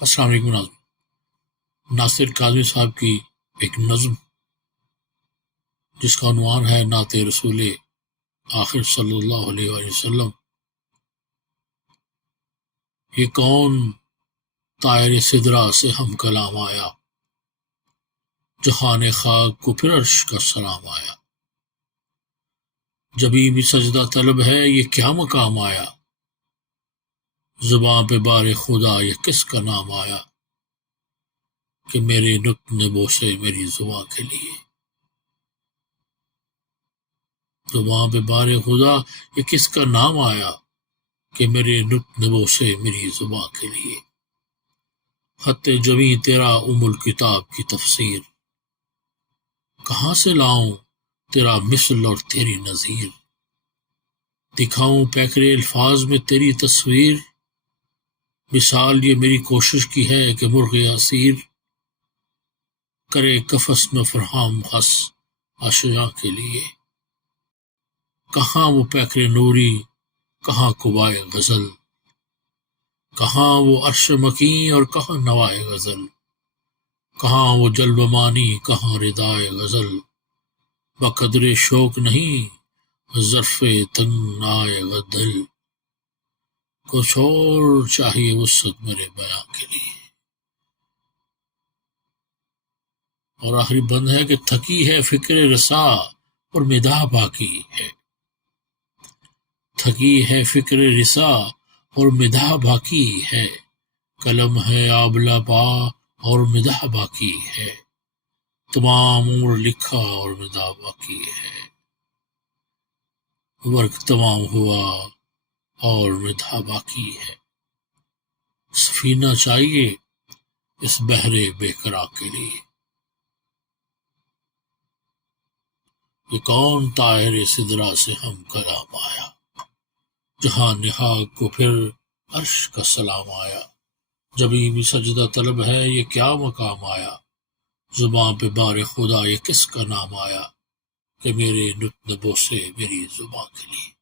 السلام علیکم ناظرین، ناصر کاظمی صاحب کی ایک نظم جس کا عنوان ہے نعت رسول آخر صلی اللہ علیہ وآلہ وسلم۔ یہ کون طائر سدرا سے ہم کلام آیا، جہان خاک کو پھر عرش کا سلام آیا۔ جبھی بھی سجدہ طلب ہے یہ کیا مقام آیا، زباں پہ بار خدا یہ کس کا نام آیا، کہ میرے نطق نے بوسے میری زباں کے لیے۔ زباں پہ بار خدا یہ کس کا نام آیا، کہ میرے نطق نے بوسے میری زباں کے لیے۔ خط جبیں تیرا ام الکتاب کی تفسیر، کہاں سے لاؤں تیرا مثل اور تیری نظیر۔ دکھاؤں پیکرے الفاظ میں تیری تصویر، مثال یہ میری کوشش کی ہے کہ مرغ اسیر کرے قفس میں فرہام خس آشیاں کے لیے۔ کہاں وہ پیکرے نوری، کہاں قبائے غزل، کہاں وہ عرش مکیں اور کہاں نوائے غزل۔ کہاں وہ جلب مانی، کہاں ردائے غزل، بقدر شوق نہیں ظرف تنگنائے غدل۔ کچھ اور چاہیے وسعت میرے بیاں کے لیے۔ اور آخری بند ہے کہ تھکی ہے فکر رسا اور مداح باقی ہے۔ تھکی ہے فکر رسا اور مداح باقی ہے، قلم ہے آبلہ پا اور مداح باقی ہے۔ تمام عمر لکھا اور مداح باقی ہے، ورق تمام ہوا اور مداح باقی ہے۔ سفینہ چاہیے اس بحر بے قرار کے لیے۔ یہ کون طائر سدرا سے ہم کلام آیا، جہاں نہاد کو پھر عرش کا سلام آیا۔ جبھی بھی سجدہ طلب ہے یہ کیا مقام آیا، زباں پہ بار خدا یہ کس کا نام آیا، کہ میرے نطق نے بوسے میری زباں کے لیے۔